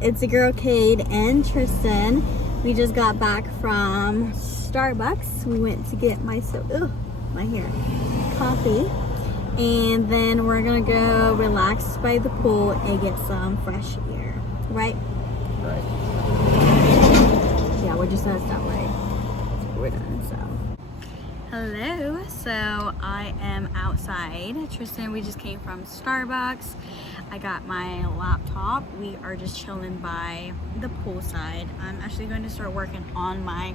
it's the girl Kade and Tristan. We just got back from Starbucks. We went to get my hair coffee, and then we're gonna go relax by the pool and get some fresh air. Right? Right. Yeah, we're just gonna stop way. We're done. So. Hello. So I am outside. Tristan, we just came from Starbucks. I got my laptop. We are just chilling by the poolside. I'm actually going to start working on my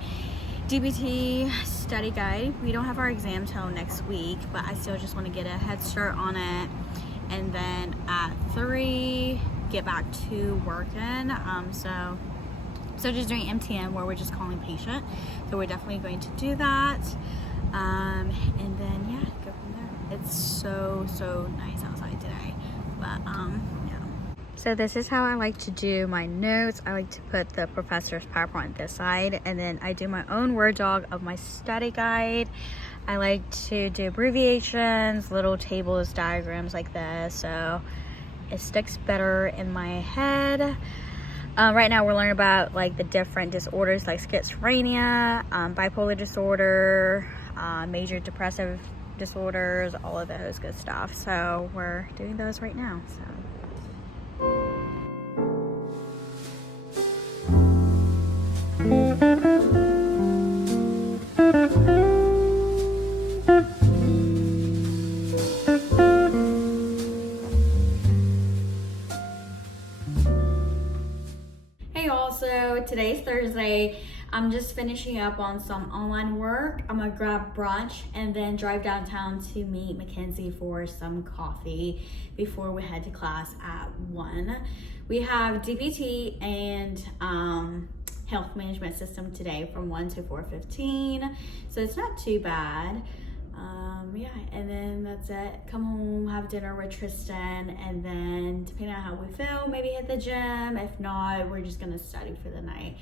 DBT study guide. We don't have our exam till next week, but I still just want to get a head start on it. And then at 3, get back to working. So just doing MTM where we're just calling patient. So we're definitely going to do that. And then yeah, go from there. It's so nice outside today. But yeah. So this is how I like to do my notes. I like to put the professor's PowerPoint this side, and then I do my own Word doc of my study guide. I like to do abbreviations, little tables, diagrams like this, so it sticks better in my head. Right now we're learning about like the different disorders like schizophrenia, bipolar disorder, major depressive disorders, all of those good stuff. So we're doing those right now. Hey y'all, so today's Thursday. I'm just finishing up on some online work. I'm gonna grab brunch and then drive downtown to meet Mackenzie for some coffee before we head to class at 1. We have DBT and health management system today from 1 to 4:15, so it's not too bad. Yeah, and then that's it. Come home, have dinner with Tristan, and then depending on how we feel, maybe hit the gym. If not, we're just gonna study for the night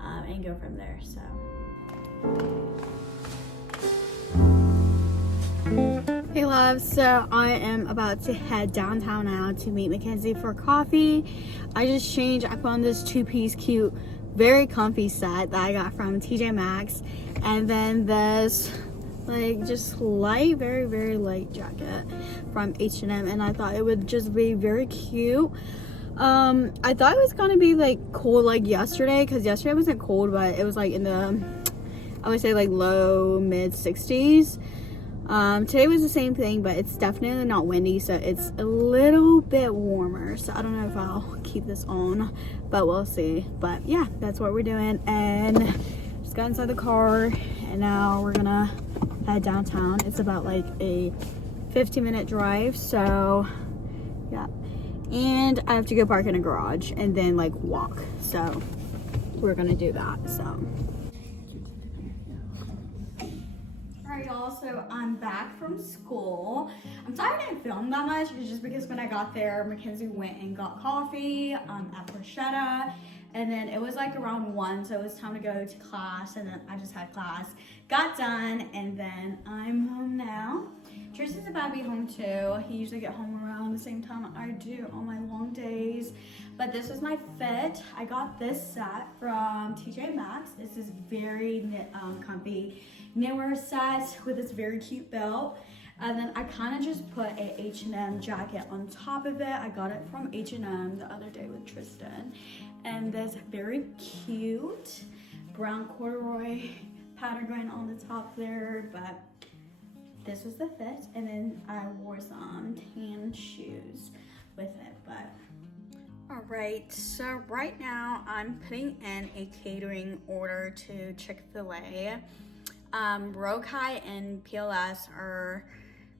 and go from there. So hey loves, so I am about to head downtown now to meet Mackenzie for coffee. I just changed. I found this 2-piece cute, very comfy set that I got from TJ Maxx, and then this like just light, very light jacket from H&M, and I thought it would just be very cute. I thought it was gonna be like cold like yesterday, because yesterday wasn't cold, but it was like in the, I would say like low mid 60s. Today was the same thing, but it's definitely not windy, so it's a little bit warmer. So I don't know if I'll keep this on, but we'll see. But yeah, that's what we're doing, and just got inside the car, and now we're gonna head downtown. It's about like a 15-minute drive, so yeah. And I have to go park in a garage and then like walk, so we're gonna do that. So alright y'all, so I'm back from school. I'm sorry I didn't film that much. It's just because when I got there, Mackenzie went and got coffee at Bruschetta, and then it was like around 1, so it was time to go to class, and then I just had class, got done, and then I'm home now. Tristan's about to be home too. He usually get home around the same time I do on my long days. But this was my fit. I got this set from TJ Maxx. This is very comfy knitwear set with this very cute belt. And then I kind of just put a H&M jacket on top of it. I got it from H&M the other day with Tristan. And this very cute brown corduroy pattern going on the top there, but this was the fit. And then I wore some tan shoes with it. But all right, so right now I'm putting in a catering order to Chick-fil-A. Rokai and PLS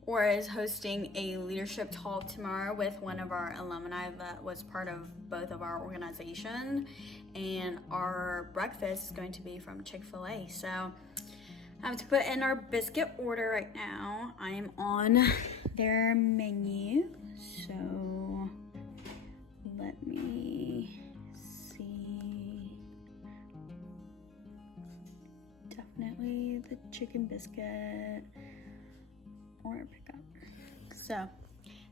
is hosting a leadership talk tomorrow with one of our alumni that was part of both of our organization, and our breakfast is going to be from Chick-fil-A. So I have to put in our biscuit order right now. I am on their menu, so let me see. Definitely the chicken biscuit order pickup. So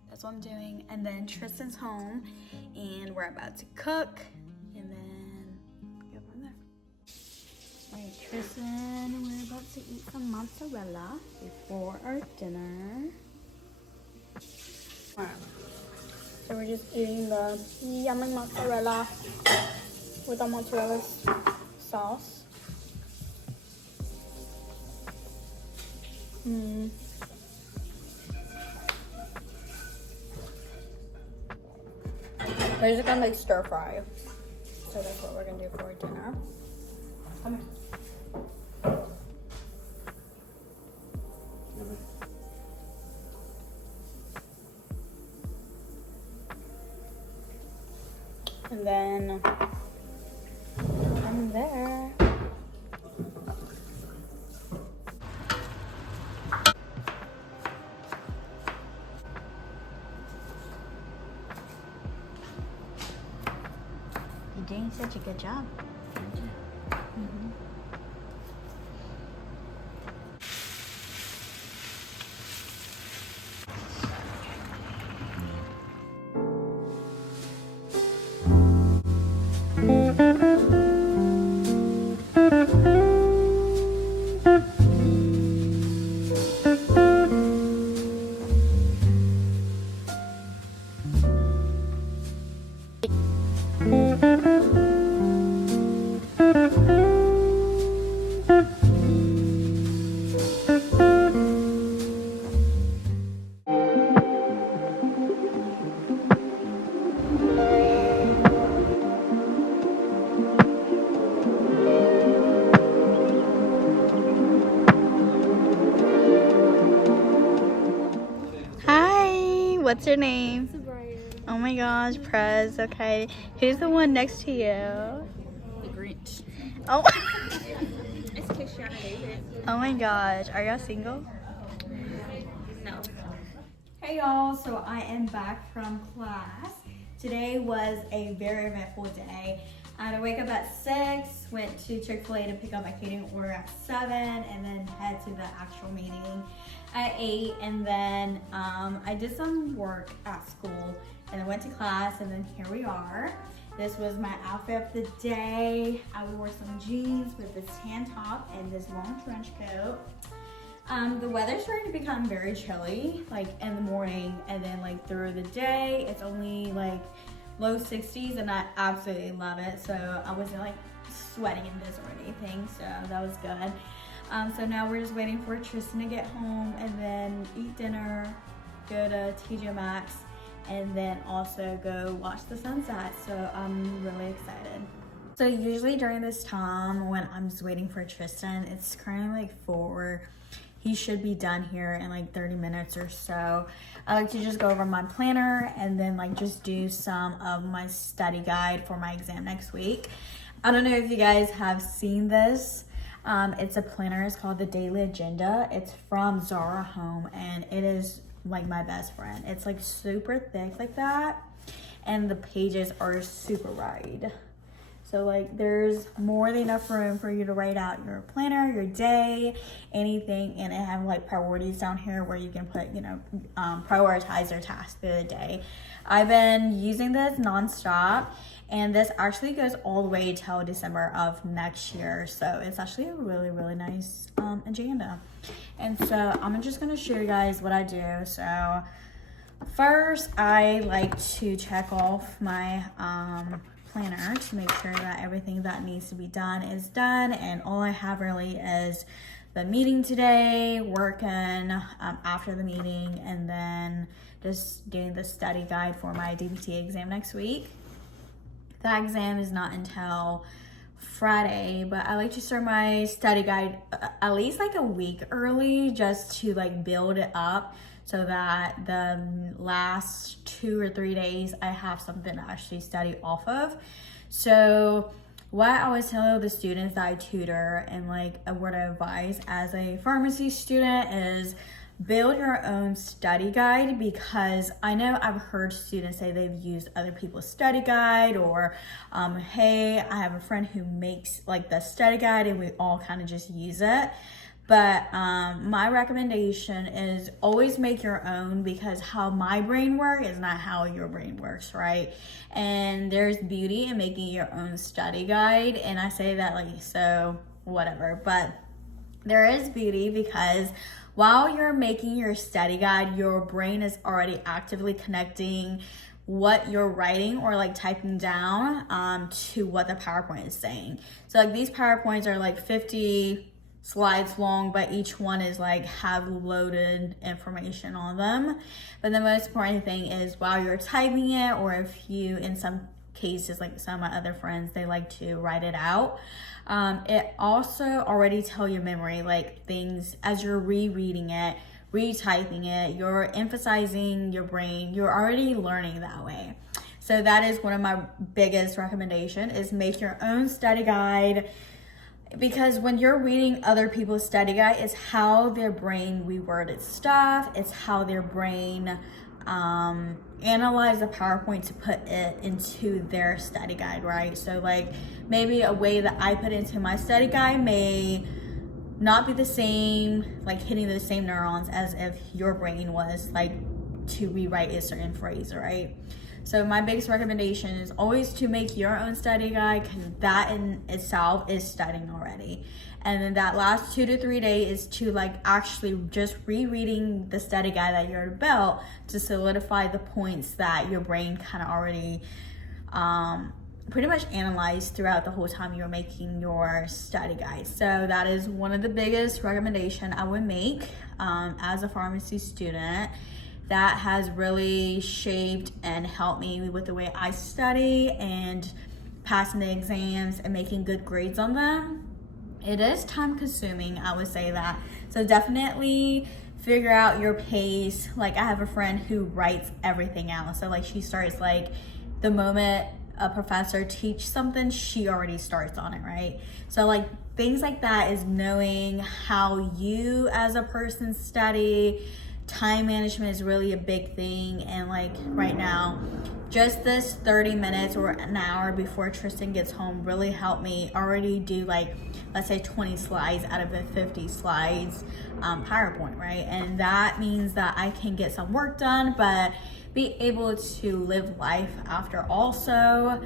that's what I'm doing. And then Tristan's home and we're about to cook. Tristan, we're about to eat some mozzarella before our dinner. So we're just eating the yummy mozzarella with the mozzarella sauce. We're just gonna make stir fry. So that's what we're gonna do for dinner. Come here. And then from there, you're doing such a good job. Thank you. Hi, what's your name? Brian. Oh my gosh, Prez. Okay, who's the one next to you? The Grinch. Oh. It's Kishiana David. Oh my gosh, are y'all single? No. Hey y'all, so I am back from class. Today was a very eventful day. I had to wake up at 6, went to Chick-fil-A to pick up my catering order at 7, and then head to the actual meeting at 8. And then I did some work at school, and I went to class, and then here we are. This was my outfit of the day. I wore some jeans with this tan top and this long trench coat. The weather's starting to become very chilly, like in the morning, and then like through the day, it's only like low 60s, and I absolutely love it. So I wasn't like sweating in this or anything, so that was good. So now we're just waiting for Tristan to get home and then eat dinner, go to TJ Maxx, and then also go watch the sunset. So I'm really excited. So usually during this time when I'm just waiting for Tristan, it's currently like 4. He should be done here in like 30 minutes or so. I like to just go over my planner and then like just do some of my study guide for my exam next week. I don't know if you guys have seen this. It's a planner. It's called the Daily Agenda. It's from Zara Home, and it is like my best friend. It's like super thick like that, and the pages are super wide. So like there's more than enough room for you to write out your planner, your day, anything, and it have like priorities down here where you can put, you know, prioritize your tasks for the day. I've been using this nonstop, and this actually goes all the way till December of next year. So it's actually a really, really nice agenda. And so I'm just gonna show you guys what I do. So first, I like to check off my planner to make sure that everything that needs to be done is done, and all I have really is the meeting today, working after the meeting, and then just doing the study guide for my DBT exam next week. That exam is not until Friday, but I like to start my study guide at least like a week early, just to like build it up so that the last 2 or 3 days I have something to actually study off of. So what I always tell the students that I tutor, and like a word of advice as a pharmacy student, is build your own study guide, because I know I've heard students say they've used other people's study guide, or hey, I have a friend who makes like the study guide and we all kind of just use it. But my recommendation is always make your own, because how my brain works is not how your brain works, right? And there's beauty in making your own study guide. And I say that like so whatever. But there is beauty because while you're making your study guide, your brain is already actively connecting what you're writing or like typing down to what the PowerPoint is saying. So like these PowerPoints are like 50 slides long, but each one is like have loaded information on them. But the most important thing is while you're typing it, or if you, in some cases, like some of my other friends, they like to write it out. It also already tell your memory, like things as you're rereading it, retyping it, you're emphasizing your brain, you're already learning that way. So that is one of my biggest recommendation is make your own study guide, because when you're reading other people's study guide, it's how their brain reworded stuff, it's how their brain analyze the PowerPoint to put it into their study guide, right? So like maybe a way that I put into my study guide may not be the same, like hitting the same neurons as if your brain was like to rewrite a certain phrase, right? So my biggest recommendation is always to make your own study guide, because that in itself is studying already. And then that last 2 to 3 days is to like actually just rereading the study guide that you're about to solidify the points that your brain kind of already pretty much analyzed throughout the whole time you're making your study guide. So that is one of the biggest recommendation I would make as a pharmacy student. That has really shaped and helped me with the way I study and passing the exams and making good grades on them. It is time consuming, I would say that. So definitely figure out your pace. Like I have a friend who writes everything out. So like she starts like the moment a professor teach something, she already starts on it, right? So like things like that is knowing how you as a person study. Time management is really a big thing, and like right now just this 30 minutes or an hour before Tristan gets home really helped me already do like, let's say 20 slides out of the 50 slides PowerPoint, right? And that means that I can get some work done but be able to live life after also,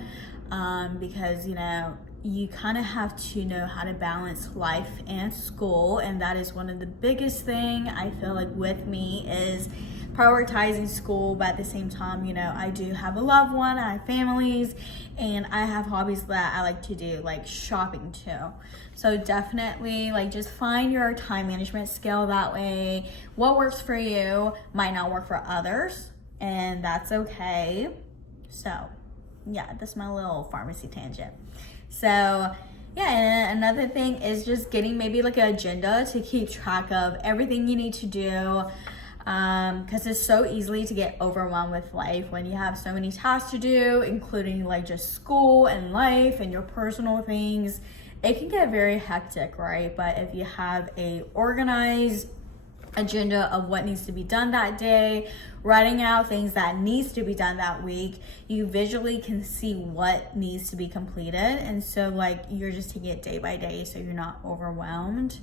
because you know you kind of have to know how to balance life and school, and that is one of the biggest thing I feel like with me is prioritizing school, but at the same time, you know, I do have a loved one, I have families, and I have hobbies that I like to do, like shopping too. So definitely like just find your time management skill that way. What works for you might not work for others, and that's okay. So yeah, that's my little pharmacy tangent. So yeah, and another thing is just getting maybe like an agenda to keep track of everything you need to do, because it's so easily to get overwhelmed with life when you have so many tasks to do, including like just school and life and your personal things. It can get very hectic, right? But if you have a organized agenda of what needs to be done that day, writing out things that needs to be done that week, you visually can see what needs to be completed, and so like you're just taking it day by day so you're not overwhelmed.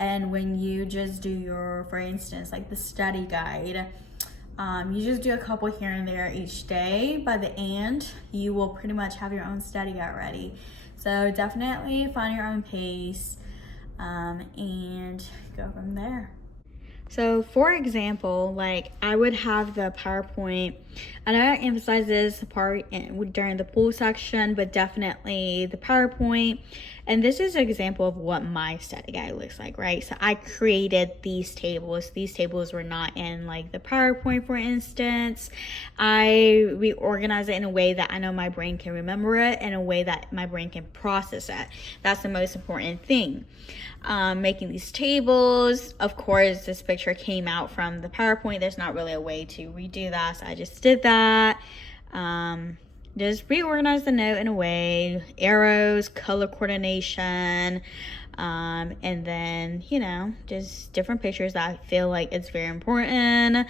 And when you just do your, for instance, like the study guide, you just do a couple here and there each day. By the end, you will pretty much have your own study guide ready. So definitely find your own pace and go from there. So for example, like I would have the PowerPoint, I know I emphasize this part during the pool section, but definitely the PowerPoint. And this is an example of what my study guide looks like, right? So I created these tables. These tables were not in like the PowerPoint, for instance. I reorganized it in a way that I know my brain can remember it, in a way that my brain can process it. That's the most important thing. Making these tables, of course, this picture came out from the PowerPoint. There's not really a way to redo that, so I just did that. Just reorganize the note in a way, arrows, color coordination, and then, you know, just different pictures that I feel like it's very important.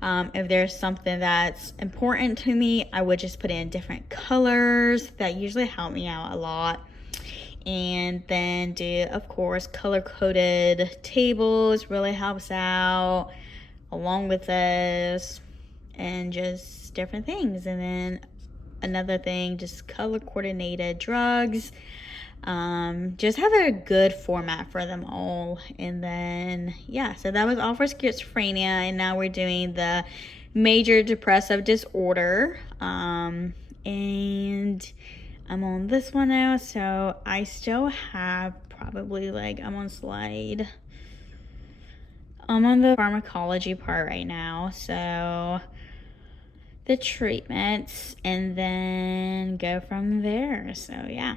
If there's something that's important to me, I would just put in different colors. That usually help me out a lot. And then do, of course, color-coded tables really helps out along with this, and just different things. And then another thing, just color-coordinated drugs. Just have a good format for them all. And then, yeah, so that was all for schizophrenia. And now we're doing the major depressive disorder. And I'm on this one now. So I still have probably I'm on the pharmacology part right now. So the treatments and then go from there. So yeah,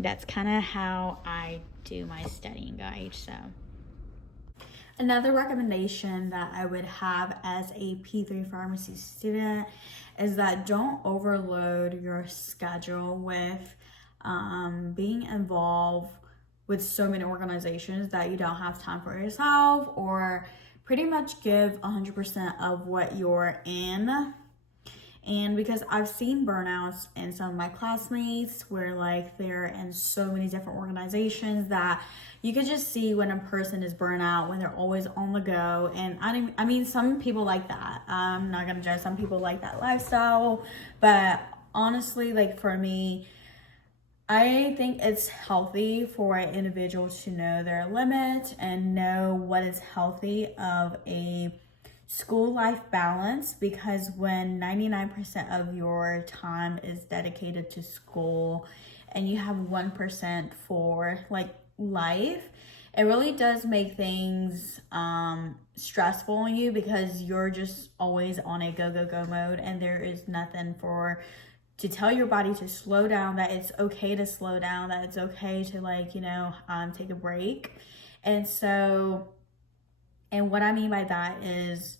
that's kind of how I do my studying guide. So another recommendation that I would have as a P3 pharmacy student is that don't overload your schedule with being involved with so many organizations that you don't have time for yourself, or pretty much give 100% of what you're in. And because I've seen burnouts in some of my classmates where they're in so many different organizations that you could just see when a person is burnt out, when they're always on the go. And I mean, some people like that. I'm not gonna judge, some people like that lifestyle. But honestly, for me, I think it's healthy for an individual to know their limit and know what is healthy of a school life balance, because when 99% of your time is dedicated to school and you have 1% for life, it really does make things stressful on you, because you're just always on a go mode, and there is nothing to tell your body to slow down, that it's okay to slow down, that it's okay to take a break. And what I mean by that is,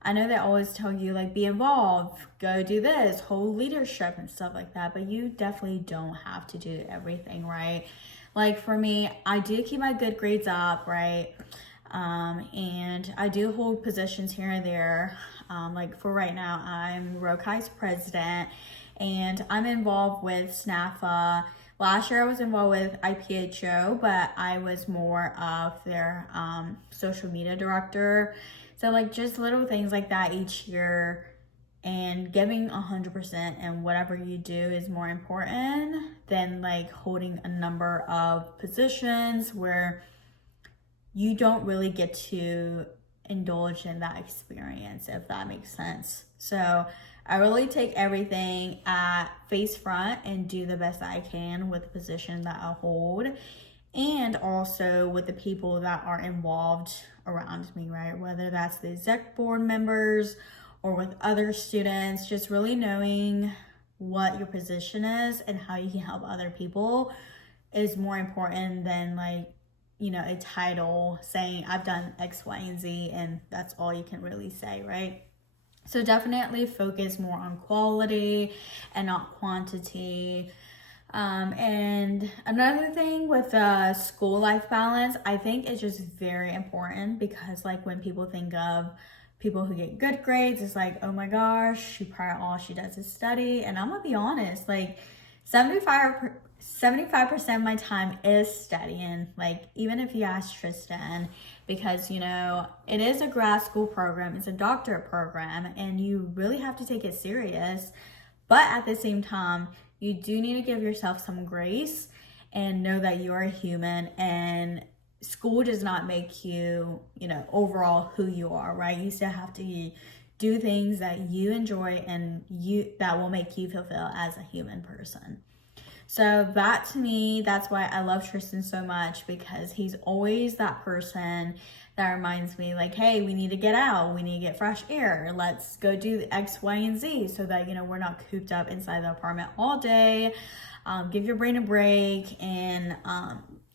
I know they always tell you be involved, go do this, hold leadership and stuff like that, but you definitely don't have to do everything, right? For me, I do keep my good grades up, right? And I do hold positions here and there. For right now, I'm Rokai's president, and I'm involved with SNAFA. Last year I was involved with IPHO, but I was more of their social media director. So just little things like that each year, and giving 100% in whatever you do is more important than holding a number of positions where you don't really get to indulge in that experience, if that makes sense. So I really take everything at face front and do the best I can with the position that I hold, and also with the people that are involved around me, right? Whether that's the exec board members or with other students, just really knowing what your position is and how you can help other people is more important than a title saying I've done X, Y, and Z, and that's all you can really say, right? So definitely focus more on quality and not quantity. And another thing with school life balance, I think it's just very important, because when people think of people who get good grades, it's oh my gosh, all she does is study. And I'm gonna be honest, 75% of my time is studying. Even if you ask Tristan, because it is a grad school program, it's a doctorate program, and you really have to take it serious. But at the same time, you do need to give yourself some grace and know that you are a human, and school does not make you, overall who you are, right? You still have to do things that you enjoy and that will make you fulfill as a human person. So that, to me, that's why I love Tristan so much, because he's always that person that reminds me hey, we need to get out, we need to get fresh air, let's go do X, Y, and Z, so that we're not cooped up inside the apartment all day. Give your brain a break, and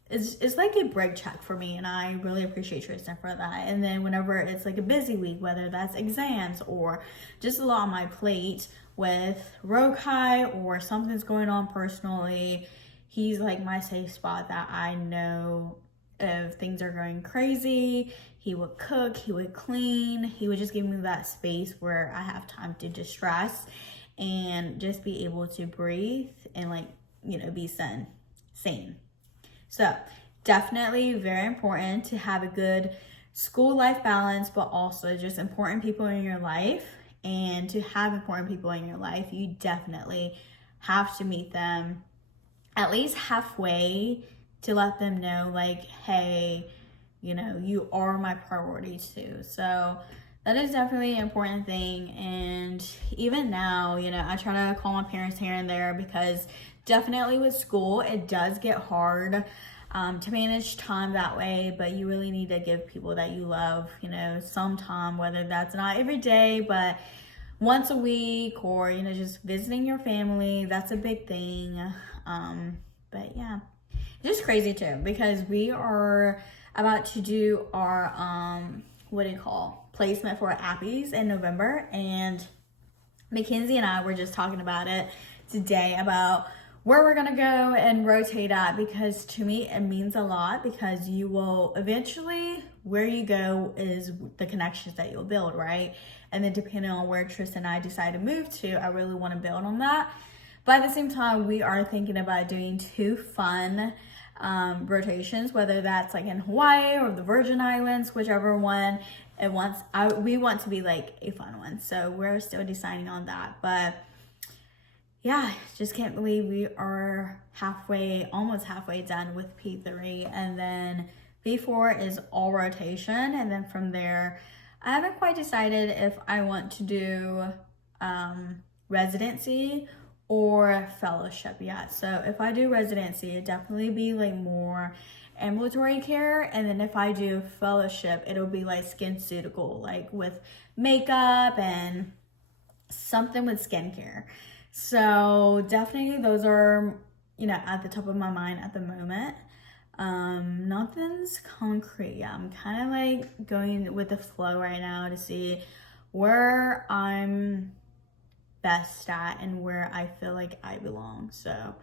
it's like a break check for me, and I really appreciate Tristan for that. And then whenever it's a busy week, whether that's exams or just a lot on my plate with Rokai or something's going on personally, he's my safe spot that I know if things are going crazy. He would cook, he would clean, he would just give me that space where I have time to distress and just be able to breathe and be sane. So definitely very important to have a good school life balance, but also just important people in your life. And to have important people in your life, you definitely have to meet them at least halfway to let them know, like, hey, you know, you are my priority too. So that is definitely an important thing. And even now, you know, I try to call my parents here and there because definitely with school, it does get hard to manage time that way. But you really need to give people that you love, you know, some time, whether that's not every day, but once a week, or, you know, just visiting your family. That's a big thing. But yeah, just crazy too, because we are about to do our what do you call, placement for Appies in November, and Mackenzie and I were just talking about it today, about where we're gonna go and rotate at, because to me it means a lot, because you will eventually, where you go is the connections that you'll build, right? And then depending on where Tristan and I decide to move to, I really want to build on that. But at the same time, we are thinking about doing 2 fun rotations, whether that's like in Hawaii or the Virgin Islands, whichever one it wants. We want to be like a fun one, so we're still deciding on that. But yeah, just can't believe we are almost halfway done with P3, and then P4 is all rotation. And then from there, I haven't quite decided if I want to do residency or fellowship yet. So if I do residency, it'd definitely be like more ambulatory care, and then if I do fellowship, it'll be like SkinCeutical, like with makeup and something with skincare. So definitely those are, you know, at the top of my mind at the moment. Nothing's concrete yet. I'm kind of like going with the flow right now to see where I'm best at and where I feel like I belong. So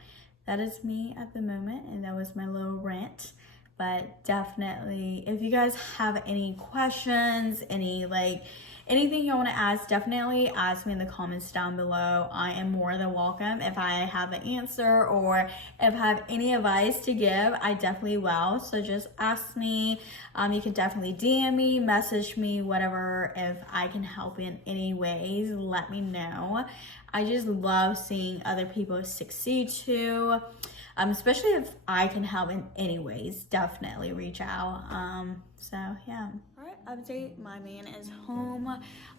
that is me at the moment, and that was my little rant. But definitely, if you guys have any questions, anything you want to ask, definitely ask me in the comments down below. I am more than welcome. If I have an answer or if I have any advice to give, I definitely will. So just ask me. You can definitely DM me, message me, whatever. If I can help in any ways, let me know. I just love seeing other people succeed too. Especially if I can help in any ways, definitely reach out. So yeah. All right, update, my man is home.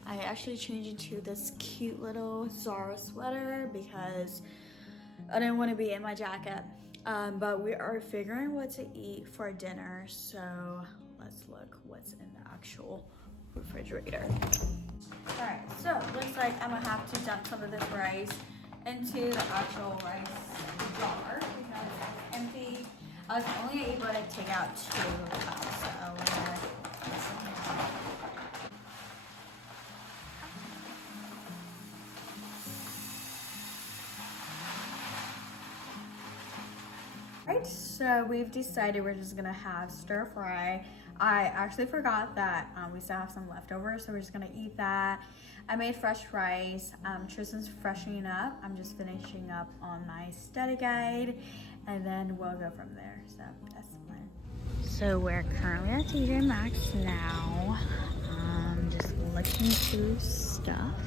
I actually changed into this cute little Zara sweater because I didn't want to be in my jacket. But we are figuring what to eat for dinner. So let's look what's in the actual refrigerator. All right, so looks like I'm gonna have to dump some of this rice into the actual rice jar because it's empty. I was only able to take out 2 cups, so we're gonna Right, so we've decided we're just gonna have stir fry. I actually forgot that we still have some leftovers, so we're just gonna eat that. I made fresh rice. Tristan's freshening up. I'm just finishing up on my study guide, and then we'll go from there. So that's the plan. So we're currently at TJ Maxx now. Just looking through stuff.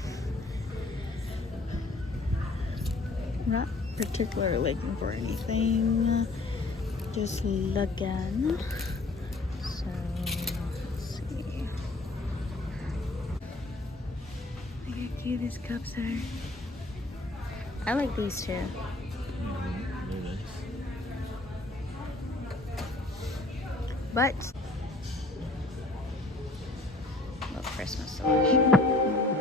Not particularly looking for anything. Just looking. So let's see. Look how cute these cups are. I like these too. But little Christmas selection.